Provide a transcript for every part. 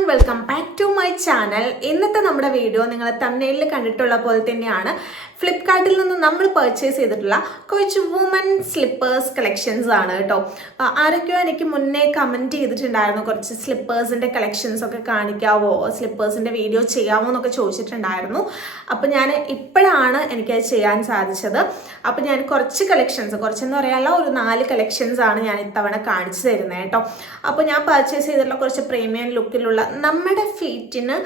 everyone, welcome back to my channel. ഇന്നത്തെ നമ്മുടെ video നിങ്ങൾ തംബ്നെയിലിൽ കണ്ടിട്ടുള്ള പോലെ തന്നെയാണ്. ഫ്ലിപ്കാർട്ടിൽ നിന്ന് നമ്മൾ പർച്ചേസ് ചെയ്തിട്ടുള്ള കുറച്ച് വുമൻ സ്ലിപ്പേഴ്സ് കളക്ഷൻസ് ആണ് കേട്ടോ. ആരൊക്കെയോ എനിക്ക് മുന്നേ കമൻറ്റ് ചെയ്തിട്ടുണ്ടായിരുന്നു, കുറച്ച് സ്ലിപ്പേഴ്സിൻ്റെ കളക്ഷൻസ് ഒക്കെ കാണിക്കാവോ, സ്ലിപ്പേഴ്സിൻ്റെ വീഡിയോ ചെയ്യാമോ എന്നൊക്കെ ചോദിച്ചിട്ടുണ്ടായിരുന്നു. അപ്പോൾ ഞാൻ ഇപ്പോഴാണ് എനിക്കത് ചെയ്യാൻ സാധിച്ചത്. അപ്പോൾ ഞാൻ കുറച്ച് കളക്ഷൻസ്, കുറച്ചെന്ന് പറയാനുള്ള ഒരു 4 കളക്ഷൻസ് ആണ് ഞാൻ ഇത്തവണ കാണിച്ചു തരുന്നത് കേട്ടോ. അപ്പോൾ ഞാൻ പർച്ചേസ് ചെയ്തിട്ടുള്ള കുറച്ച് പ്രീമിയം ലുക്കിലുള്ള നമ്മുടെ ഫീറ്റിന്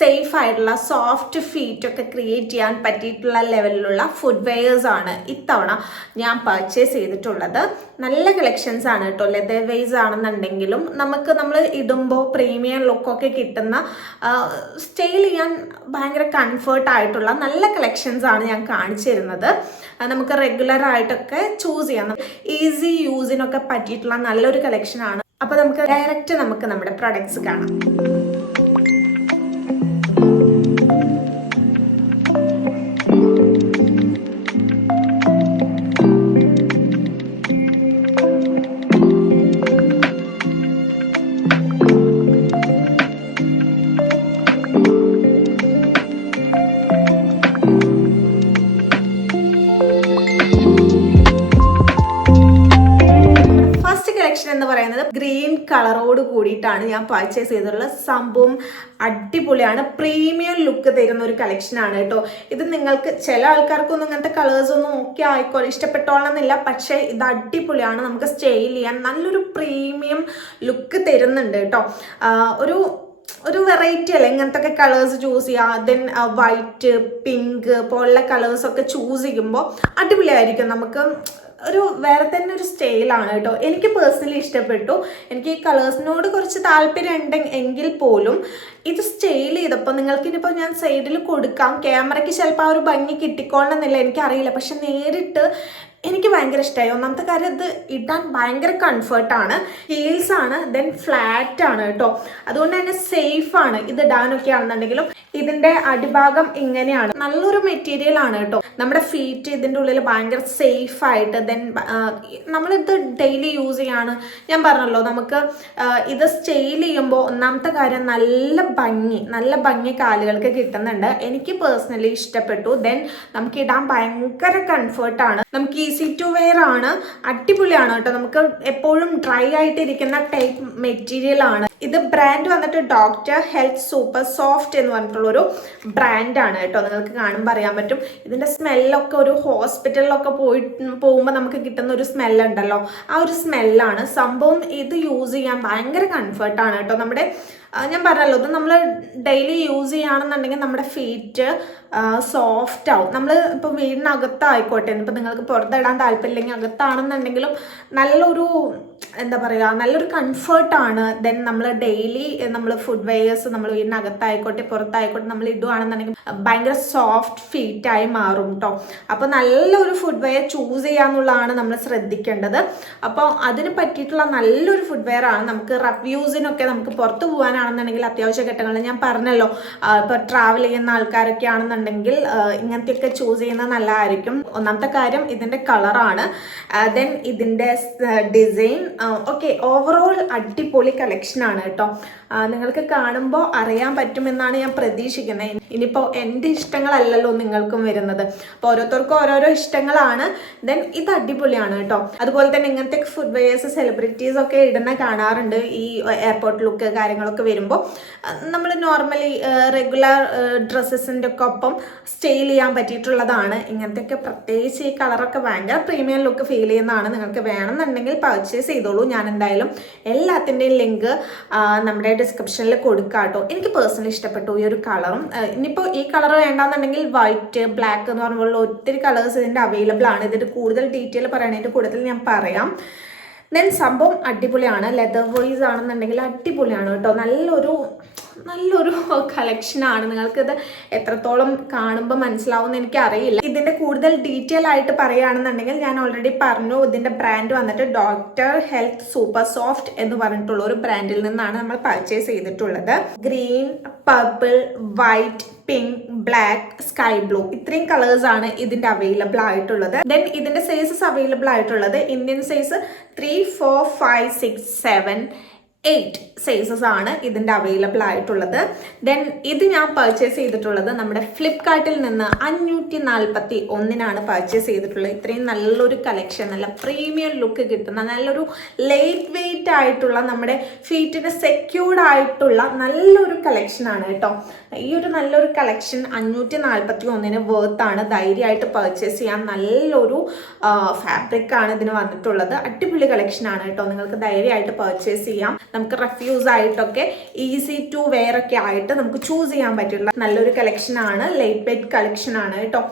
സേഫ് ആയിട്ടുള്ള സോഫ്റ്റ് ഫീറ്റൊക്കെ ക്രിയേറ്റ് ചെയ്യാൻ പറ്റിയിട്ടുള്ള ലെവലിലുള്ള ഫുഡ് വെയേഴ്സ് ആണ് ഇത്തവണ ഞാൻ പർച്ചേസ് ചെയ്തിട്ടുള്ളത്. നല്ല കളക്ഷൻസ് ആണ് കേട്ടോ. ലെതർ വെയ്സ് ആണെന്നുണ്ടെങ്കിലും നമ്മൾ ഇടുമ്പോൾ പ്രീമിയം ലുക്കൊക്കെ കിട്ടുന്ന, സ്റ്റൈൽ ചെയ്യാൻ ഭയങ്കര കംഫർട്ടായിട്ടുള്ള നല്ല കളക്ഷൻസ് ആണ് ഞാൻ കാണിച്ചു തരുന്നത്. നമുക്ക് റെഗുലർ ആയിട്ടൊക്കെ ചൂസ് ചെയ്യാം, ഈസി യൂസിനൊക്കെ പറ്റിയിട്ടുള്ള നല്ലൊരു കളക്ഷനാണ്. അപ്പോൾ നമുക്ക് ഡയറക്റ്റ് നമ്മുടെ പ്രൊഡക്ട്സ് കാണാം. എന്ന് പറയുന്നത് ഗ്രീൻ കളറോട് കൂടിയിട്ടാണ് ഞാൻ പർച്ചേസ് ചെയ്തിട്ടുള്ള. സംഭവം അടിപൊളിയാണ്, പ്രീമിയം ലുക്ക് തരുന്ന ഒരു കളക്ഷൻ ആണ് കേട്ടോ. ഇത് നിങ്ങൾക്ക് ചില ആൾക്കാർക്കൊന്നും ഇങ്ങനത്തെ കളേഴ്സ് ഒന്നും ഓക്കെ ആയിക്കോളെ ഇഷ്ടപ്പെട്ടോളന്നില്ല, പക്ഷേ ഇത് അടിപൊളിയാണ്. നമുക്ക് സ്റ്റൈൽ ചെയ്യാൻ നല്ലൊരു പ്രീമിയം ലുക്ക് തരുന്നുണ്ട് കേട്ടോ. ഒരു വെറൈറ്റി അല്ലേ ഇങ്ങനത്തെ ഒക്കെ കളേഴ്സ് ചൂസ് ചെയ്യുക. ദെൻ വൈറ്റ്, പിങ്ക് പോലുള്ള കളേഴ്സൊക്കെ ചൂസ് ചെയ്യുമ്പോൾ അടിപൊളിയായിരിക്കും. നമുക്ക് ഒരു വേറെ തന്നെ ഒരു സ്റ്റൈലാണ് കേട്ടോ. എനിക്ക് പേഴ്സണലി ഇഷ്ടപ്പെട്ടു. എനിക്ക് ഈ കളേഴ്സിനോട് കുറച്ച് താല്പര്യം ഉണ്ടെങ്കിൽ പോലും ഇത് സ്റ്റൈൽ ചെയ്തപ്പോൾ നിങ്ങൾക്ക് ഇനിയിപ്പോൾ ഞാൻ സൈഡിൽ കൊടുക്കാം, ക്യാമറയ്ക്ക് ചിലപ്പോൾ ആ ഒരു ഭംഗി കിട്ടിക്കോളണമെന്നില്ല, എനിക്കറിയില്ല. പക്ഷെ നേരിട്ട് എനിക്ക് ഭയങ്കര ഇഷ്ടമായി. ഒന്നാമത്തെ കാര്യം ഇത് ഇടാൻ ഭയങ്കര കംഫർട്ടാണ്, ഹീൽസ് ആണ്, ദെൻ ഫ്ലാറ്റ് ആണ് കേട്ടോ. അതുകൊണ്ട് തന്നെ സേഫാണ് ഇത് ഇടാനൊക്കെ ആണെന്നുണ്ടെങ്കിലും. ഇതിൻ്റെ അടിഭാഗം ഇങ്ങനെയാണ്, നല്ലൊരു മെറ്റീരിയൽ ആണ് കേട്ടോ. നമ്മുടെ ഫീറ്റ് ഇതിൻ്റെ ഉള്ളിൽ ഭയങ്കര സേഫായിട്ട്, ദെൻ നമ്മളിത് ഡെയിലി യൂസ് ചെയ്യാണ്. ഞാൻ പറഞ്ഞല്ലോ, നമുക്ക് ഇത് സ്റ്റൈൽ ചെയ്യുമ്പോൾ ഒന്നാമത്തെ കാര്യം നല്ല ഭംഗി കാലുകൾക്ക് കിട്ടുന്നുണ്ട്. എനിക്ക് പേഴ്സണലി ഇഷ്ടപ്പെട്ടു. ദെൻ നമുക്ക് ഇടാൻ ഭയങ്കര കംഫർട്ടാണ്, നമുക്ക് ഈസി ടു വെയർ ആണ്, അടിപൊളിയാണ് കേട്ടോ. നമുക്ക് എപ്പോഴും ഡ്രൈ ആയിട്ട് ഇരിക്കുന്ന ടൈപ്പ് മെറ്റീരിയൽ ആണ്. ഇത് ബ്രാൻഡ് വന്നിട്ട് ഡോക്ടർ ഹെൽത്ത് സൂപ്പർ സോഫ്റ്റ് എന്ന് പറഞ്ഞിട്ടുള്ളൊരു ബ്രാൻഡാണ് കേട്ടോ. നിങ്ങൾക്ക് കാണുമ്പോൾ അറിയാൻ പറ്റും. ഇതിൻ്റെ സ്മെല്ലൊക്കെ ഒരു ഹോസ്പിറ്റലിലൊക്കെ പോകുമ്പോൾ നമുക്ക് കിട്ടുന്ന ഒരു സ്മെല്ലുണ്ടല്ലോ, ആ ഒരു സ്മെല്ലാണ് സംഭവം. ഇത് യൂസ് ചെയ്യാൻ ഭയങ്കര കംഫർട്ടാണ് കേട്ടോ. ഞാൻ പറഞ്ഞല്ലോ, ഇത് നമ്മൾ ഡെയിലി യൂസ് ചെയ്യുകയാണെന്നുണ്ടെങ്കിൽ നമ്മുടെ ഫീറ്റ് സോഫ്റ്റ് ആവും. നമ്മൾ ഇപ്പോൾ വീടിനകത്തായിക്കോട്ടെ, ഇപ്പോൾ നിങ്ങൾക്ക് പുറത്തിടാൻ താല്പര്യമില്ലെങ്കിൽ അകത്താണെന്നുണ്ടെങ്കിലും നല്ലൊരു നല്ലൊരു കംഫർട്ടാണ്. ദെൻ നമ്മൾ ഡെയിലി ഫുഡ് വെയേഴ്സ് നമ്മൾ വീടിനകത്തായിക്കോട്ടെ പുറത്തായിക്കോട്ടെ നമ്മൾ ഇടുകയാണെന്നുണ്ടെങ്കിൽ ഭയങ്കര സോഫ്റ്റ് ഫീറ്റായി മാറും കേട്ടോ. അപ്പോൾ നല്ലൊരു ഫുഡ് വെയർ ചൂസ് ചെയ്യാന്നുള്ളതാണ് നമ്മൾ ശ്രദ്ധിക്കേണ്ടത്. അപ്പോൾ അതിന് പറ്റിയിട്ടുള്ള നല്ലൊരു ഫുഡ് വെയർ ആണ്. നമുക്ക് റഫ് യൂസിനൊക്കെ നമുക്ക് പുറത്ത് പോകാനാണെന്നുണ്ടെങ്കിൽ അത്യാവശ്യ ഘട്ടങ്ങളിൽ ഞാൻ പറഞ്ഞല്ലോ, ഇപ്പോൾ ട്രാവൽ ചെയ്യുന്ന ആൾക്കാരൊക്കെ ആണെന്നുണ്ടെങ്കിൽ ഇങ്ങനത്തെയൊക്കെ ചൂസ് ചെയ്യുന്നത് നല്ലതായിരിക്കും. ഒന്നാമത്തെ കാര്യം ഇതിൻ്റെ കളറാണ്, ദെൻ ഇതിൻ്റെ ഡിസൈൻ. ഓക്കെ, ഓവറോൾ അടിപൊളി കളക്ഷനാണ് കേട്ടോ. നിങ്ങൾക്ക് കാണുമ്പോൾ അറിയാൻ പറ്റുമെന്നാണ് ഞാൻ പ്രതീക്ഷിക്കുന്നത്. ഇനിയിപ്പോൾ എൻ്റെ ഇഷ്ടങ്ങളല്ലല്ലോ നിങ്ങൾക്കും വരുന്നത്, അപ്പോൾ ഓരോരുത്തർക്കും ഓരോരോ ഇഷ്ടങ്ങളാണ്. ദെൻ ഇത് അടിപൊളിയാണ് കേട്ടോ. അതുപോലെ തന്നെ ഇങ്ങനത്തെ ഫുഡ് വെയേഴ്സ് സെലിബ്രിറ്റീസ് ഒക്കെ ഇടുന്ന കാണാറുണ്ട്. ഈ എയർപോർട്ട് ലുക്ക് കാര്യങ്ങളൊക്കെ വരുമ്പോൾ നമ്മൾ നോർമലി റെഗുലർ ഡ്രസ്സസിൻ്റെ ഒക്കെ ഒപ്പം സ്റ്റൈൽ ചെയ്യാൻ പറ്റിയിട്ടുള്ളതാണ്. ഇങ്ങനത്തെയൊക്കെ പ്രത്യേകിച്ച് ഈ കളറൊക്കെ ഭയങ്കര പ്രീമിയം ലുക്ക് ഫീൽ ചെയ്യുന്നതാണ്. നിങ്ങൾക്ക് വേണമെന്നുണ്ടെങ്കിൽ പർച്ചേസ് ചെയ്തോളൂ. ഞാൻ എന്തായാലും എല്ലാത്തിൻ്റെയും ലിങ്ക് നമ്മുടെ ഡിസ്ക്രിപ്ഷനിൽ കൊടുക്കാം കേട്ടോ. എനിക്ക് പേഴ്സണലി ഇഷ്ടപ്പെട്ടു ഈ ഒരു കളറും. ഇനിയിപ്പോൾ ഈ കളർ വേണ്ടാന്നുണ്ടെങ്കിൽ വൈറ്റ്, ബ്ലാക്ക് എന്ന് പറഞ്ഞുള്ള ഒത്തിരി കളേഴ്സ് ഇതിൻ്റെ അവൈലബിൾ ആണ്. ഇതിൻ്റെ കൂടുതൽ ഡീറ്റെയിൽ പറയണതിൻ്റെ കൂടുതൽ ഞാൻ പറയാം. ദെൻ സംഭവം അടിപൊളിയാണ്. ലെതർ വോയിസ് ആണെന്നുണ്ടെങ്കിൽ അടിപൊളിയാണ് കേട്ടോ. നല്ലൊരു കളക്ഷനാണ്. നിങ്ങൾക്കിത് എത്രത്തോളം കാണുമ്പോൾ മനസ്സിലാവുമെന്ന് എനിക്കറിയില്ല. ഇതിൻ്റെ കൂടുതൽ ഡീറ്റെയിൽ ആയിട്ട് പറയുകയാണെന്നുണ്ടെങ്കിൽ ഞാൻ ഓൾറെഡി പറഞ്ഞു, ഇതിൻ്റെ ബ്രാൻഡ് വന്നിട്ട് ഡോക്ടർ ഹെൽത്ത് സൂപ്പർ സോഫ്റ്റ് എന്ന് പറഞ്ഞിട്ടുള്ള ഒരു ബ്രാൻഡിൽ നിന്നാണ് നമ്മൾ പർച്ചേസ് ചെയ്തിട്ടുള്ളത്. Green, purple, white, pink, black, sky blue ഇത്രയും കളേഴ്സ് ആണ് ഇതിൻ്റെ അവൈലബിൾ ആയിട്ടുള്ളത്. ദെൻ ഇതിൻ്റെ സൈസസ് അവൈലബിൾ ആയിട്ടുള്ളത് ഇന്ത്യൻ സൈസ് 3, 4, 5, 6, 7, 8 സൈസസ് ആണ് ഇതിൻ്റെ അവൈലബിൾ ആയിട്ടുള്ളത്. ദെൻ ഇത് ഞാൻ പർച്ചേസ് ചെയ്തിട്ടുള്ളത് നമ്മുടെ ഫ്ലിപ്കാർട്ടിൽ നിന്ന് 541 പർച്ചേസ് ചെയ്തിട്ടുള്ളത്. ഇത്രയും നല്ലൊരു കളക്ഷൻ, നല്ല പ്രീമിയം ലുക്ക് കിട്ടുന്ന നല്ലൊരു ലൈറ്റ് വെയിറ്റ് ആയിട്ടുള്ള നമ്മുടെ ഫീറ്റിന് സെക്യൂർഡ് ആയിട്ടുള്ള നല്ലൊരു കളക്ഷനാണ് കേട്ടോ. ഈ ഒരു നല്ലൊരു കളക്ഷൻ 541 വേർത്താണ്. ധൈര്യമായിട്ട് പർച്ചേസ് ചെയ്യാം. നല്ലൊരു ഫാബ്രിക് ആണ് ഇതിന് വന്നിട്ടുള്ളത്. അടിപൊളി കളക്ഷനാണ് കേട്ടോ. നിങ്ങൾക്ക് ധൈര്യമായിട്ട് പർച്ചേസ് ചെയ്യാം. നമുക്ക് റെഫ്യൂസ് ആയിട്ടൊക്കെ ഈസി ടു വെയർ ഒക്കെ ആയിട്ട് നമുക്ക് ചൂസ് ചെയ്യാൻ പറ്റുള്ള നല്ലൊരു കളക്ഷൻ ആണ്. ലൈറ്റ് വെയ്റ്റ് കളക്ഷൻ ആണ് കേട്ടോ.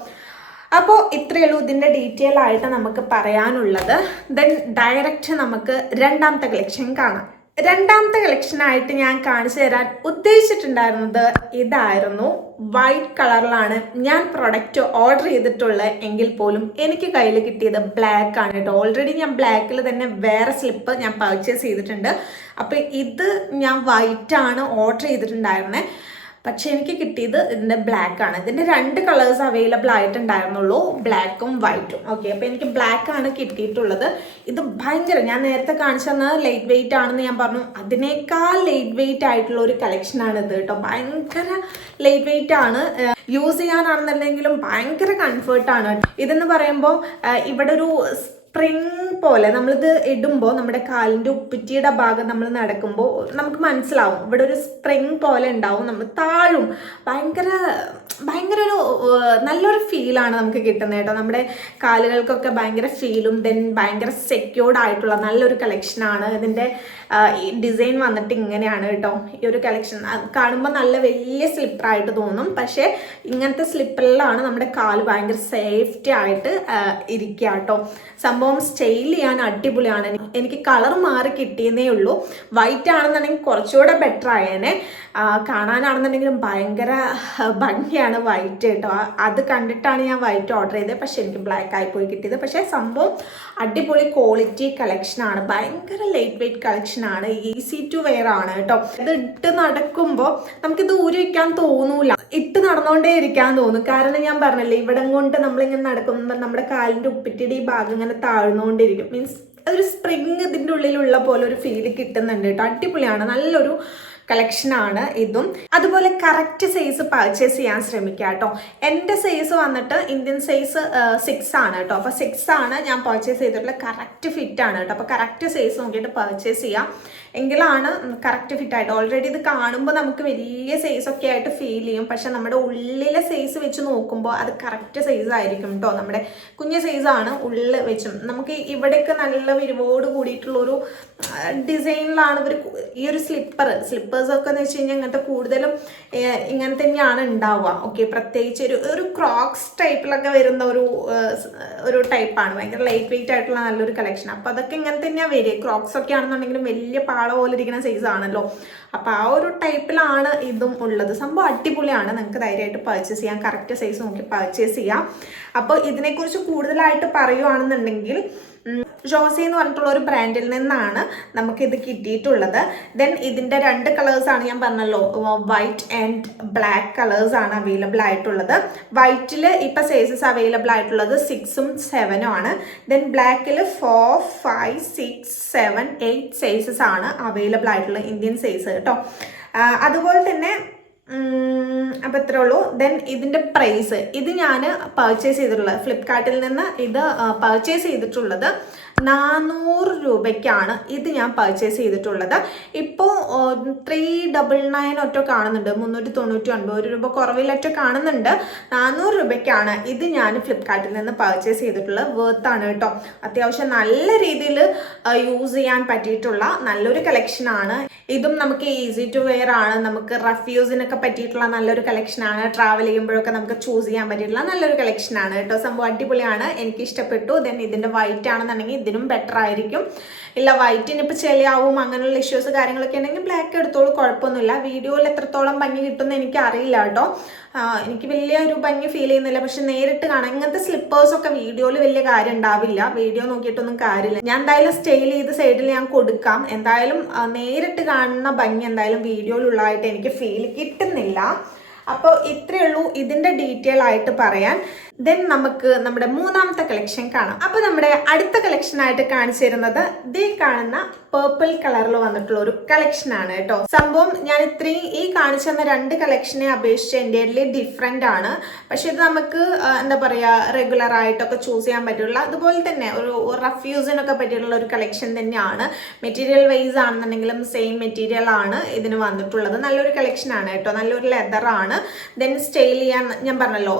അപ്പോൾ ഇത്രയേ ഉള്ളൂ ഇതിൻ്റെ ഡീറ്റെയിൽ ആയിട്ട് നമുക്ക് പറയാനുള്ളത്. ദെൻ ഡയറക്റ്റ് നമുക്ക് രണ്ടാമത്തെ കളക്ഷൻ കാണാം. രണ്ടാമത്തെ കളക്ഷനായിട്ട് ഞാൻ കാണിച്ചു തരാൻ ഉദ്ദേശിച്ചിട്ടുണ്ടായിരുന്നത് ഇതായിരുന്നു. വൈറ്റ് കളറിലാണ് ഞാൻ പ്രൊഡക്റ്റ് ഓർഡർ ചെയ്തിട്ടുള്ളത് എങ്കിൽ പോലും എനിക്ക് കയ്യിൽ കിട്ടിയത് ബ്ലാക്ക് ആണ് കേട്ടോ. ഓൾറെഡി ഞാൻ ബ്ലാക്കിൽ തന്നെ വേറെ സ്ലിപ്പ് ഞാൻ പർച്ചേസ് ചെയ്തിട്ടുണ്ട്. അപ്പോൾ ഇത് ഞാൻ വൈറ്റ് ആണ് ഓർഡർ ചെയ്തിട്ടുണ്ടായിരുന്നത്. പക്ഷെ എനിക്ക് കിട്ടിയത് ഇതിൻ്റെ ബ്ലാക്ക് ആണ്. ഇതിൻ്റെ 2 കളേഴ്സ് അവൈലബിൾ ആയിട്ടുണ്ടായിരുന്നുള്ളൂ, ബ്ലാക്കും വൈറ്റും. ഓക്കെ, അപ്പോൾ എനിക്ക് ബ്ലാക്ക് ആണ് കിട്ടിയിട്ടുള്ളത്. ഇത് ഭയങ്കര, ഞാൻ നേരത്തെ കാണിച്ചു തന്നത് ലൈറ്റ് വെയിറ്റ് ആണെന്ന് ഞാൻ പറഞ്ഞു. അതിനേക്കാൾ ലൈറ്റ് വെയിറ്റ് ആയിട്ടുള്ള ഒരു കളക്ഷനാണ് ഇത് കേട്ടോ. ഭയങ്കര ലൈറ്റ് വെയിറ്റ് ആണ്. യൂസ് ചെയ്യാനാണെന്നുണ്ടെങ്കിലും ഭയങ്കര കംഫർട്ടാണ്. ഇതെന്ന് പറയുമ്പോൾ ഇവിടെ ഒരു സ്പ്രിങ് പോലെ നമ്മളിത് ഇടുമ്പോൾ നമ്മുടെ കാലിൻ്റെ ഉപ്പിറ്റിയുടെ ഭാഗം നമ്മൾ നടക്കുമ്പോൾ നമുക്ക് മനസ്സിലാവും ഇവിടെ ഒരു സ്പ്രിങ് പോലെ ഉണ്ടാവും. നമ്മൾ താഴും. ഭയങ്കര ഒരു നല്ലൊരു ഫീലാണ് നമുക്ക് കിട്ടുന്നത് കേട്ടോ. നമ്മുടെ കാലുകൾക്കൊക്കെ ഭയങ്കര ഫീലും ദെൻ ഭയങ്കര സെക്യൂർഡ് ആയിട്ടുള്ള നല്ലൊരു കളക്ഷനാണ്. ഇതിൻ്റെ ഈ ഡിസൈൻ വന്നിട്ട് ഇങ്ങനെയാണ് കേട്ടോ. ഈ ഒരു കളക്ഷൻ കാണുമ്പോൾ നല്ല വലിയ സ്ലിപ്പറായിട്ട് തോന്നും. പക്ഷേ ഇങ്ങനത്തെ സ്ലിപ്പറിലാണ് നമ്മുടെ കാല് ഭയങ്കര സേഫ്റ്റി ആയിട്ട് ഇരിക്കുക കേട്ടോ. സംഭവം സ്റ്റൈൽ ചെയ്യാൻ അടിപൊളിയാണ്. എനിക്ക് കളർ മാറി കിട്ടിയെന്നേ ഉള്ളൂ. വൈറ്റ് ആണെന്നുണ്ടെങ്കിൽ കുറച്ചുകൂടെ ബെറ്റർ ആയേനെ. കാണാനാണെന്നുണ്ടെങ്കിലും ഭയങ്കര ഭംഗിയാണ് വൈറ്റ് കേട്ടോ. അത് കണ്ടിട്ടാണ് ഞാൻ വൈറ്റ് ഓർഡർ ചെയ്തത്. പക്ഷെ എനിക്ക് ബ്ലാക്ക് ആയിപ്പോയി കിട്ടിയത്. പക്ഷേ സംഭവം അടിപൊളി ക്വാളിറ്റി കളക്ഷനാണ്. ഭയങ്കര ലൈറ്റ് വെയിറ്റ് കളക്ഷനാണ്. ഈസി ടു വെയർ ആണ് കേട്ടോ. ഇത് ഇട്ട് നടക്കുമ്പോൾ നമുക്കിത് ഊരി വയ്ക്കാൻ തോന്നൂല. ഇട്ട് നടന്നുകൊണ്ടേ ഇരിക്കാൻ തോന്നും. കാരണം ഞാൻ പറഞ്ഞല്ലേ, ഇവിടം കൊണ്ട് നമ്മളിങ്ങനെ നടക്കുമ്പോൾ നമ്മുടെ കാലിൻ്റെ ഉപ്പിറ്റിയുടെ ഈ ഭാഗം ഇങ്ങനെ താഴ്ന്നുകൊണ്ടിരിക്കും. മീൻസ് ഒരു സ്പ്രിങ് ഇതിൻ്റെ ഉള്ളിലുള്ള പോലെ ഒരു ഫീൽ കിട്ടുന്നുണ്ട് കേട്ടോ. അടിപൊളിയാണ്. നല്ലൊരു കളക്ഷനാണ് ഇതും. അതുപോലെ കറക്റ്റ് സൈസ് പർച്ചേസ് ചെയ്യാൻ ശ്രമിക്കുക കേട്ടോ. എൻ്റെ സൈസ് വന്നിട്ട് ഇന്ത്യൻ സൈസ് 6 ആണ് കേട്ടോ. അപ്പോൾ 6 ആണ് ഞാൻ പർച്ചേസ് ചെയ്തിട്ടുള്ള. കറക്റ്റ് ഫിറ്റ് ആണ് കേട്ടോ. അപ്പോൾ കറക്റ്റ് സൈസ് നോക്കിയിട്ട് പർച്ചേസ് ചെയ്യാം. എങ്കിലാണ് കറക്റ്റ് ഫിറ്റ് ആയിട്ട്. ഓൾറെഡി ഇത് കാണുമ്പോൾ നമുക്ക് വലിയ സൈസൊക്കെ ആയിട്ട് ഫീൽ ചെയ്യും. പക്ഷെ നമ്മുടെ ഉള്ളിലെ സൈസ് വെച്ച് നോക്കുമ്പോൾ അത് കറക്റ്റ് സൈസ് ആയിരിക്കും കേട്ടോ. നമ്മുടെ കുഞ്ഞു സൈസാണ് ഉള്ളിൽ വെച്ചും. നമുക്ക് ഇവിടെയൊക്കെ നല്ല വിരിവോട് കൂടിയിട്ടുള്ളൊരു ഡിസൈനിലാണ് ഇവർ ഈ ഒരു സ്ലിപ്പേഴ്സൊക്കെ എന്ന് വെച്ച് കഴിഞ്ഞാൽ ഇങ്ങനത്തെ കൂടുതലും ഇങ്ങനെ തന്നെയാണ് ഉണ്ടാവുക. ഓക്കെ, പ്രത്യേകിച്ച് ഒരു ക്രോക്സ് ടൈപ്പിലൊക്കെ വരുന്ന ഒരു ടൈപ്പാണ്. ഭയങ്കര ലൈറ്റ് വെയിറ്റ് ആയിട്ടുള്ള നല്ലൊരു കളക്ഷൻ. അപ്പോൾ അതൊക്കെ ഇങ്ങനെ തന്നെയാണ് വരിക. ക്രോക്സ് ഒക്കെ ആണെന്നുണ്ടെങ്കിലും വലിയ പാള പോലെ ഇരിക്കുന്ന സൈസ് ആണല്ലോ. അപ്പോൾ ആ ഒരു ടൈപ്പിലാണ് ഇതും ഉള്ളത്. സംഭവം അടിപൊളിയാണ്. നിങ്ങൾക്ക് ധൈര്യമായിട്ട് പർച്ചേസ് ചെയ്യാം. കറക്റ്റ് സൈസ് നോക്കി പർച്ചേസ് ചെയ്യാം. അപ്പോൾ ഇതിനെക്കുറിച്ച് കൂടുതലായിട്ട് പറയുകയാണെന്നുണ്ടെങ്കിൽ ജോസി എന്ന് പറഞ്ഞിട്ടുള്ള ഒരു ബ്രാൻഡിൽ നിന്നാണ് നമുക്കിത് കിട്ടിയിട്ടുള്ളത്. ദെൻ ഇതിൻ്റെ 2 കളേഴ്സാണ് ഞാൻ പറഞ്ഞല്ലോ, വൈറ്റ് ആൻഡ് ബ്ലാക്ക് കളേഴ്സാണ് അവൈലബിൾ ആയിട്ടുള്ളത്. വൈറ്റിൽ ഇപ്പോൾ സൈസസ് അവൈലബിൾ ആയിട്ടുള്ളത് 6ഉം 7ഉം ആണ്. ദെൻ ബ്ലാക്കിൽ 4, 5, 6, 7, 8 സൈസസ് ആണ് അവൈലബിൾ ആയിട്ടുള്ളത്. ഇന്ത്യൻ സൈസ് കേട്ടോ. അതുപോലെ തന്നെ അപ്പോൾ ഇത്രേ ഉള്ളൂ. ദെൻ ഇതിൻ്റെ പ്രൈസ്, ഇത് ഞാൻ പർച്ചേസ് ചെയ്തിട്ടുള്ളത് ഫ്ലിപ്കാർട്ടിൽ നിന്ന് ഇത് പർച്ചേസ് ചെയ്തിട്ടുള്ളത് 400 രൂപയ്ക്കാണ് ഇത് ഞാൻ പർച്ചേസ് ചെയ്തിട്ടുള്ളത്. ഇപ്പോൾ 399 ഒറ്റ കാണുന്നുണ്ട്. 399 രൂപ കുറവിലൊറ്റ കാണുന്നുണ്ട്. 400 രൂപയ്ക്കാണ് ഇത് ഞാൻ ഫ്ലിപ്കാർട്ടിൽ നിന്ന് പർച്ചേസ് ചെയ്തിട്ടുള്ളത്. വേർത്താണ് കേട്ടോ. അത്യാവശ്യം നല്ല രീതിയിൽ യൂസ് ചെയ്യാൻ പറ്റിയിട്ടുള്ള നല്ലൊരു കളക്ഷനാണ്. ഇതും നമുക്ക് ഈസി ടു വെയർ ആണ്. നമുക്ക് റഫ് യൂസിനൊക്കെ പറ്റിയിട്ടുള്ള നല്ലൊരു കളക്ഷനാണ്. ട്രാവൽ ചെയ്യുമ്പോഴൊക്കെ നമുക്ക് ചൂസ് ചെയ്യാൻ പറ്റിയിട്ടുള്ള നല്ലൊരു കളക്ഷനാണ് കേട്ടോ. സംഭവം അടിപൊളിയാണ്. എനിക്ക് ഇഷ്ടപ്പെട്ടു. ദെൻ ഇതിൻ്റെ വൈറ്റ് ആണെന്നുണ്ടെങ്കിൽ ഇതിനും ബെറ്റർ ആയിരിക്കും. ഇല്ല വൈറ്റിന് ഇപ്പോൾ ചെളിയാവും അങ്ങനെയുള്ള ഇഷ്യൂസ് കാര്യങ്ങളൊക്കെ ഉണ്ടെങ്കിൽ ബ്ലാക്ക് എടുത്തോളൂ, കുഴപ്പമൊന്നുമില്ല. വീഡിയോയിൽ എത്രത്തോളം ഭംഗി കിട്ടുമെന്ന് എനിക്ക് അറിയില്ല കേട്ടോ. എനിക്ക് വലിയ ഒരു ഭംഗി ഫീൽ ചെയ്യുന്നില്ല. പക്ഷെ നേരിട്ട് കാണാം. ഇങ്ങനത്തെ സ്ലിപ്പേഴ്സൊക്കെ വീഡിയോയിൽ വലിയ കാര്യം ഉണ്ടാവില്ല. വീഡിയോ നോക്കിയിട്ടൊന്നും കാര്യമില്ല. ഞാൻ എന്തായാലും സ്റ്റൈൽ ചെയ്ത് സൈഡിൽ ഞാൻ കൊടുക്കാം. എന്തായാലും നേരിട്ട് കാണുന്ന ഭംഗി എന്തായാലും വീഡിയോയിലുള്ളതായിട്ട് എനിക്ക് ഫീൽ കിട്ടുന്നില്ല. അപ്പോൾ ഇത്രയേ ഉള്ളൂ ഇതിൻ്റെ ഡീറ്റെയിൽ ആയിട്ട് പറയാൻ. ദെൻ നമുക്ക് നമ്മുടെ മൂന്നാമത്തെ കളക്ഷൻ കാണാം. അപ്പോൾ നമ്മുടെ അടുത്ത കളക്ഷനായിട്ട് കാണിച്ചു തരുന്നത് ദേ കാണുന്ന പേർപ്പിൾ കളറിൽ വന്നിട്ടുള്ള ഒരു കളക്ഷനാണ് കേട്ടോ. സംഭവം ഞാൻ ഇത്രയും ഈ കാണിച്ചു തന്ന 2 കളക്ഷനെ അപേക്ഷിച്ച് എൻ്റെ ഡിഫറെൻ്റ് ആണ്. പക്ഷെ ഇത് നമുക്ക് എന്താ പറയുക റെഗുലർ ആയിട്ടൊക്കെ ചൂസ് ചെയ്യാൻ പറ്റുള്ള അതുപോലെ തന്നെ ഒരു റഫ് യൂസിനൊക്കെ പറ്റിയിട്ടുള്ള ഒരു കളക്ഷൻ തന്നെയാണ്. മെറ്റീരിയൽ വൈസ് ആണെന്നുണ്ടെങ്കിലും സെയിം മെറ്റീരിയൽ ആണ് ഇതിന് വന്നിട്ടുള്ളത്. നല്ലൊരു കളക്ഷനാണ് കേട്ടോ, നല്ലൊരു ലെതറാണ്. ദെൻ സ്റ്റൈൽ ചെയ്യാൻ ഞാൻ പറഞ്ഞല്ലോ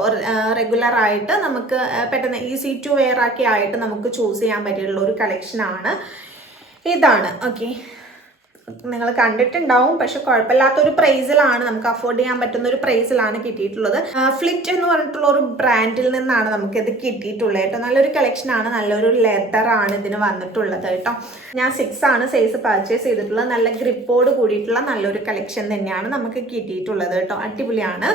റെഗുലർ ആയിട്ട് നമുക്ക് പെട്ടെന്ന് ഈസി ടു വെയർ ആക്കി ആയിട്ട് നമുക്ക് ചൂസ് ചെയ്യാൻ പറ്റിയിട്ടുള്ള ഒരു കളക്ഷനാണ് ഇതാണ്. ഓക്കെ, നിങ്ങൾ കണ്ടിട്ടുണ്ടാവും, പക്ഷെ കുഴപ്പമില്ലാത്തൊരു പ്രൈസിലാണ്, നമുക്ക് അഫോർഡ് ചെയ്യാൻ പറ്റുന്ന ഒരു പ്രൈസിലാണ് കിട്ടിയിട്ടുള്ളത്. ഫ്ലിറ്റ് എന്ന് പറഞ്ഞിട്ടുള്ള ഒരു ബ്രാൻഡിൽ നിന്നാണ് നമുക്കിത് കിട്ടിയിട്ടുള്ളത് കേട്ടോ. നല്ലൊരു കളക്ഷനാണ്, നല്ലൊരു ലെതറാണ് ഇതിന് വന്നിട്ടുള്ളത് കേട്ടോ. ഞാൻ 6 ആണ് സൈസ് പർച്ചേസ് ചെയ്തിട്ടുള്ളത്. നല്ല ഗ്രിപ്പോട് കൂടിയിട്ടുള്ള നല്ലൊരു കളക്ഷൻ തന്നെയാണ് നമുക്ക് കിട്ടിയിട്ടുള്ളത് കേട്ടോ. അടിപൊളിയാണ്.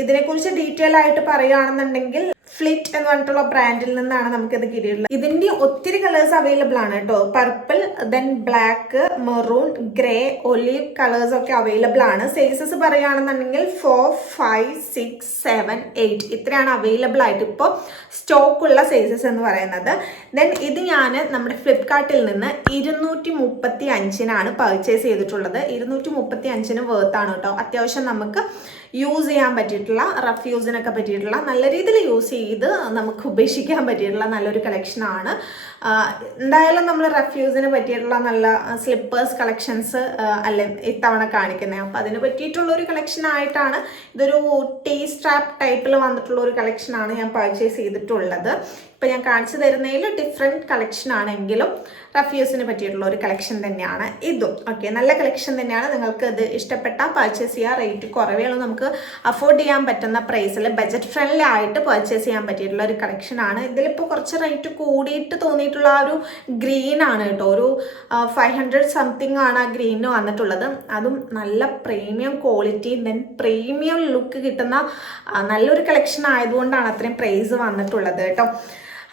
ഇതിനെക്കുറിച്ച് ഡീറ്റെയിൽ ആയിട്ട് പറയുകയാണെന്നുണ്ടെങ്കിൽ ഫ്ലിറ്റ് എന്ന് പറഞ്ഞിട്ടുള്ള ബ്രാൻഡിൽ നിന്നാണ് നമുക്കിത് കിട്ടിയിട്ടുള്ളത്. ഇതിൻ്റെ ഒത്തിരി കളേഴ്സ് അവൈലബിൾ ആണ് കേട്ടോ. Purple, then black, maroon, grey, olive colours ഒക്കെ അവൈലബിൾ ആണ്. സൈസസ് പറയുകയാണെന്നുണ്ടെങ്കിൽ 4, 5, 6, 7, 8 ഇത്രയാണ് അവൈലബിൾ ആയിട്ട് ഇപ്പോൾ സ്റ്റോക്കുള്ള സൈസസ് എന്ന് പറയുന്നത്. ദെൻ ഇത് ഞാൻ നമ്മുടെ ഫ്ലിപ്കാർട്ടിൽ നിന്ന് 235-നാണ് പർച്ചേസ് ചെയ്തിട്ടുള്ളത്. 235-ന് വേർത്താണ് കേട്ടോ. അത്യാവശ്യം നമുക്ക് യൂസ് ചെയ്യാൻ പറ്റിയിട്ടുള്ള റഫ് യൂസിനൊക്കെ പറ്റിയിട്ടുള്ള നല്ല രീതിയിൽ യൂസ് ചെയ്ത് നമുക്ക് ഉപേക്ഷിക്കാൻ പറ്റിയിട്ടുള്ള നല്ലൊരു കളക്ഷനാണ്. എന്തായാലും നമ്മൾ റഫ് യൂസിന് പറ്റിയിട്ടുള്ള നല്ല സ്ലിപ്പേഴ്സ് കളക്ഷൻസ് അല്ലെ ഇത്തവണ കാണിക്കുന്നത്. അപ്പോൾ അതിന് പറ്റിയിട്ടുള്ള ഒരു കളക്ഷനായിട്ടാണ് ഇതൊരു ടീ സ്ട്രാപ്പ് ടൈപ്പിൽ വന്നിട്ടുള്ള ഒരു കളക്ഷനാണ് ഞാൻ പർച്ചേസ് ചെയ്തിട്ടുള്ളത്. ഇപ്പോൾ ഞാൻ കാണിച്ചു തരുന്നതിൽ ഡിഫറെൻറ്റ് കളക്ഷൻ ആണെങ്കിലും റഫ് യൂസിന് പറ്റിയിട്ടുള്ള ഒരു കളക്ഷൻ തന്നെയാണ് ഇതും. ഓക്കെ, നല്ല കളക്ഷൻ തന്നെയാണ്. നിങ്ങൾക്ക് ഇത് ഇഷ്ടപ്പെട്ടാൽ പർച്ചേസ് ചെയ്യുക. റേറ്റ് കുറവേ ഉള്ളൂ, നമുക്ക് അഫോർഡ് ചെയ്യാൻ പറ്റുന്ന പ്രൈസിൽ ബഡ്ജറ്റ് ഫ്രണ്ട്ലി ആയിട്ട് പർച്ചേസ് ചെയ്യാൻ പറ്റിയിട്ടുള്ള ഒരു കളക്ഷനാണ്. ഇതിലിപ്പോൾ കുറച്ച് റേറ്റ് കൂടിയിട്ട് തോന്നിയിട്ടുള്ള ആ ഒരു ഗ്രീൻ ആണ് കേട്ടോ. ഒരു 500 സംതിങ് ആണ് ആ ഗ്രീനിന് വന്നിട്ടുള്ളത്. അതും നല്ല premium quality then premium look കിട്ടുന്ന നല്ലൊരു കളക്ഷൻ ആയതുകൊണ്ടാണ് അത്രയും പ്രൈസ് വന്നിട്ടുള്ളത് കേട്ടോ.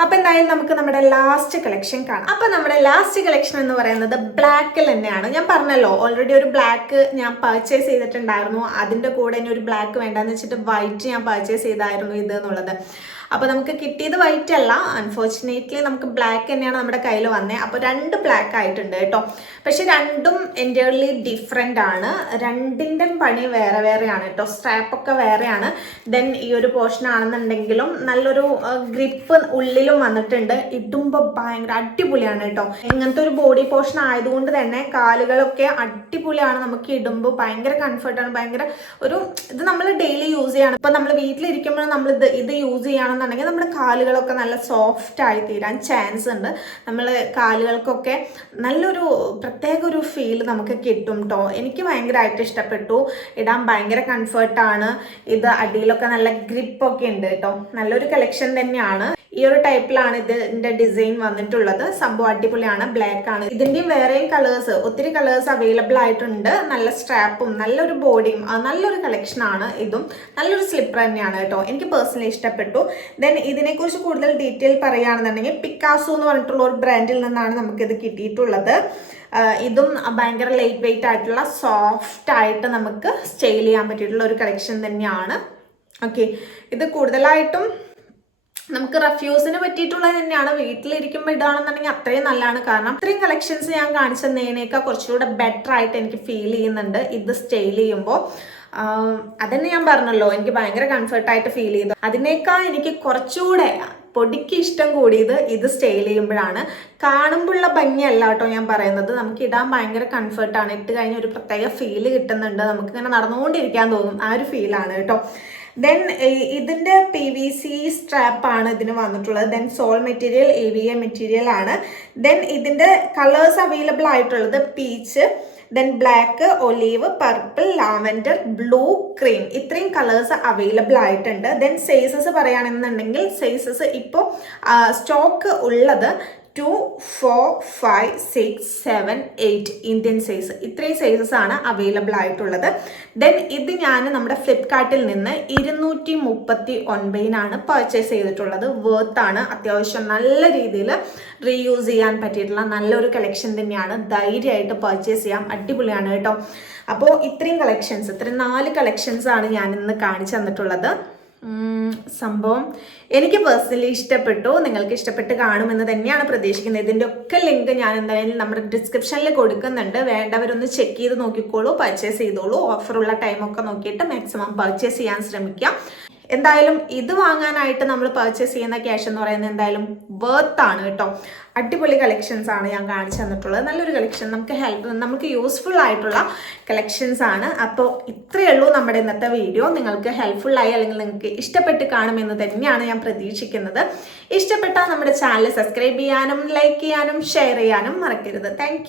അപ്പം എന്തായാലും നമുക്ക് നമ്മുടെ ലാസ്റ്റ് കളക്ഷൻ കാണാം. അപ്പം നമ്മുടെ ലാസ്റ്റ് കളക്ഷൻ എന്ന് പറയുന്നത് ബ്ലാക്കിൽ തന്നെയാണ്. ഞാൻ പറഞ്ഞല്ലോ ഓൾറെഡി ഒരു ബ്ലാക്ക് ഞാൻ പർച്ചേസ് ചെയ്തിട്ടുണ്ടായിരുന്നു. അതിൻ്റെ കൂടെ ഇനി ഒരു ബ്ലാക്ക് വേണ്ടെന്ന് വെച്ചിട്ട് വൈറ്റ് ഞാൻ പർച്ചേസ് ചെയ്തായിരുന്നു ഇത് എന്നുള്ളത്. അപ്പോൾ നമുക്ക് കിട്ടിയത് വൈറ്റ് അല്ല, അൺഫോർച്ചുനേറ്റ്ലി നമുക്ക് ബ്ലാക്ക് തന്നെയാണ് നമ്മുടെ കയ്യിൽ വന്നത്. അപ്പോൾ 2 ബ്ലാക്ക് ആയിട്ടുണ്ട് കേട്ടോ. പക്ഷെ രണ്ടും എൻ്റയർലി ഡിഫറെൻ്റ് ആണ്. രണ്ടിൻ്റെ പണി വേറെ വേറെയാണ് കേട്ടോ. സ്ട്രാപ്പൊക്കെ വേറെയാണ്. ദെൻ ഈ ഒരു പോർഷൻ ആണെന്നുണ്ടെങ്കിലും നല്ലൊരു ഗ്രിപ്പ് ഉള്ളിലും വന്നിട്ടുണ്ട്. ഇടുമ്പോൾ ഭയങ്കര അടിപൊളിയാണ് കേട്ടോ. ഇങ്ങനത്തെ ഒരു ബോഡി പോർഷൻ ആയതുകൊണ്ട് തന്നെ കാലുകളൊക്കെ അടിപൊളിയാണ്. നമുക്ക് ഇടുമ്പോൾ ഭയങ്കര കംഫർട്ടാണ്. ഭയങ്കര ഒരു ഇത് നമ്മൾ ഡെയിലി യൂസ് ചെയ്യണം. ഇപ്പം നമ്മൾ വീട്ടിലിരിക്കുമ്പോൾ നമ്മൾ ഇത് യൂസ് ചെയ്യണം ുണ്ടെങ്കിൽ നമ്മുടെ കാലുകളൊക്കെ നല്ല സോഫ്റ്റ് ആയി തീരാൻ ചാൻസ് ഉണ്ട്. നമ്മൾ കാലുകൾക്കൊക്കെ നല്ലൊരു പ്രത്യേക ഒരു ഫീൽ നമുക്ക് കിട്ടും കേട്ടോ. എനിക്ക് ഭയങ്കരമായിട്ട് ഇഷ്ടപ്പെട്ടു. ഇടാൻ ഭയങ്കര കംഫർട്ടാണ്. ഇത് അടിയിലൊക്കെ നല്ല ഗ്രിപ്പൊക്കെ ഉണ്ട് കേട്ടോ. നല്ലൊരു കളക്ഷൻ തന്നെയാണ്. ഈ ഒരു ടൈപ്പിലാണ് ഇതിൻ്റെ ഡിസൈൻ വന്നിട്ടുള്ളത്. സംഭവം അടിപൊളിയാണ്. ബ്ലാക്ക് ആണ്. ഇതിൻ്റെയും വേറെയും കളേഴ്സ് ഒത്തിരി കളേഴ്സ് അവൈലബിൾ ആയിട്ടുണ്ട്. നല്ല സ്ട്രാപ്പും നല്ലൊരു ബോഡിയും നല്ലൊരു കളക്ഷനാണ്. ഇതും നല്ലൊരു സ്ലിപ്പർ തന്നെയാണ് കേട്ടോ. എനിക്ക് പേഴ്സണലി ഇഷ്ടപ്പെട്ടു. ദെൻ ഇതിനെക്കുറിച്ച് കൂടുതൽ ഡീറ്റെയിൽ പറയുകയാണെന്നുണ്ടെങ്കിൽ പിക്കാസോ എന്ന് പറഞ്ഞിട്ടുള്ള ഒരു ബ്രാൻഡിൽ നിന്നാണ് നമുക്കിത് കിട്ടിയിട്ടുള്ളത്. ഇതും ഭയങ്കര ലൈറ്റ് വെയിറ്റ് ആയിട്ടുള്ള സോഫ്റ്റ് ആയിട്ട് നമുക്ക് സ്റ്റൈൽ ചെയ്യാൻ പറ്റിയിട്ടുള്ള ഒരു കളക്ഷൻ തന്നെയാണ്. ഓക്കെ, ഇത് കൂടുതലായിട്ടും നമുക്ക് റഫ്യൂസിന് പറ്റിയിട്ടുള്ളത് തന്നെയാണ്. വീട്ടിലിരിക്കുമ്പോൾ ഇടാണെന്നുണ്ടെങ്കിൽ അത്രയും നല്ലതാണ്. കാരണം അത്രയും കളക്ഷൻസ് ഞാൻ കാണിച്ചതിനേക്കാൾ കുറച്ചുകൂടെ ബെറ്റർ ആയിട്ട് എനിക്ക് ഫീൽ ചെയ്യുന്നുണ്ട് ഇത് സ്റ്റൈൽ ചെയ്യുമ്പോൾ. അതന്നെ ഞാൻ പറഞ്ഞല്ലോ, എനിക്ക് ഭയങ്കര കംഫർട്ടായിട്ട് ഫീൽ ചെയ്തു. അതിനേക്കാൾ എനിക്ക് കുറച്ചുകൂടെ പൊടിക്ക് ഇഷ്ടം കൂടിയത് ഇത് സ്റ്റൈൽ ചെയ്യുമ്പോഴാണ്. കാണുമ്പോഴുള്ള ഭംഗിയല്ല കേട്ടോ ഞാൻ പറയുന്നത്. നമുക്ക് ഇടാൻ ഭയങ്കര കംഫർട്ടാണ്. ഇട്ട് കഴിഞ്ഞ ഒരു പ്രത്യേക ഫീല് കിട്ടുന്നുണ്ട്. നമുക്കിങ്ങനെ നടന്നുകൊണ്ടിരിക്കാൻ തോന്നും. ആ ഒരു ഫീലാണ് കേട്ടോ. ദെൻ ഇതിൻ്റെ PVC സ്ട്രാപ്പാണ് ഇതിന് വന്നിട്ടുള്ളത്. Then sole material AVA material ആണ്. ദെൻ ഇതിൻ്റെ കളേഴ്സ് അവൈലബിൾ ആയിട്ടുള്ളത് peach, then black, olive, purple, lavender, blue, cream ഇത്രയും കളേഴ്സ് അവൈലബിൾ ആയിട്ടുണ്ട്. ദെൻ സൈസസ് പറയുകയാണെന്നുണ്ടെങ്കിൽ സൈസസ് ഇപ്പോൾ സ്റ്റോക്ക് ഉള്ളത് 2, 4, 5, 6, 7, 8 ഇന്ത്യൻ സൈസ്. ഇത്രയും സൈസസ് ആണ് അവൈലബിൾ ആയിട്ടുള്ളത്. ദെൻ ഇത് ഞാൻ നമ്മുടെ ഫ്ലിപ്കാർട്ടിൽ നിന്ന് 239 പർച്ചേസ് ചെയ്തിട്ടുള്ളത്. വേർത്ത് ആണ്, അത്യാവശ്യം നല്ല രീതിയിൽ റീയൂസ് ചെയ്യാൻ പറ്റിയിട്ടുള്ള നല്ലൊരു കളക്ഷൻ തന്നെയാണ്. ധൈര്യമായിട്ട് പർച്ചേസ് ചെയ്യാം, അടിപൊളിയാണ് കേട്ടോ. അപ്പോൾ ഇത്രയും 4 കളക്ഷൻസ് ആണ് ഞാൻ ഇന്ന് കാണിച്ചു തന്നിട്ടുള്ളത്. സംഭവം എനിക്ക് പേഴ്സണലി ഇഷ്ടപ്പെട്ടു, നിങ്ങൾക്ക് ഇഷ്ടപ്പെട്ട് കാണുമെന്ന് തന്നെയാണ് പ്രതീക്ഷിക്കുന്നത്. ഇതിൻ്റെ ഒക്കെ ലിങ്ക് ഞാൻ എന്തായാലും നമ്മുടെ ഡിസ്ക്രിപ്ഷനിൽ കൊടുക്കുന്നുണ്ട്. വേണ്ടവരൊന്ന് ചെക്ക് ചെയ്ത് നോക്കിക്കോളൂ, പർച്ചേസ് ചെയ്തോളൂ. ഓഫറുള്ള ടൈമൊക്കെ നോക്കിയിട്ട് മാക്സിമം പർച്ചേസ് ചെയ്യാൻ ശ്രമിക്കുക. എന്തായാലും ഇത് വാങ്ങാനായിട്ട് നമ്മൾ പർച്ചേസ് ചെയ്യുന്ന ക്യാഷ് എന്ന് പറയുന്നത് എന്തായാലും വർത്ത് ആണ് കേട്ടോ. അടിപൊളി കളക്ഷൻസ് ആണ് ഞാൻ കാണിച്ചു തന്നിട്ടുള്ളത്. നല്ലൊരു കളക്ഷൻ, നമുക്ക് യൂസ്ഫുൾ ആയിട്ടുള്ള കളക്ഷൻസ് ആണ്. അപ്പോൾ ഇത്രയേ ഉള്ളൂ നമ്മുടെ ഇന്നത്തെ വീഡിയോ. നിങ്ങൾക്ക് ഹെൽപ്ഫുള്ളായി അല്ലെങ്കിൽ നിങ്ങൾക്ക് ഇഷ്ടപ്പെട്ട് കാണുമെന്ന് തന്നെയാണ് ഞാൻ പ്രതീക്ഷിക്കുന്നത്. ഇഷ്ടപ്പെട്ടാൽ നമ്മുടെ ചാനൽ സബ്സ്ക്രൈബ് ചെയ്യാനും ലൈക്ക് ചെയ്യാനും ഷെയർ ചെയ്യാനും മറക്കരുത്. താങ്ക്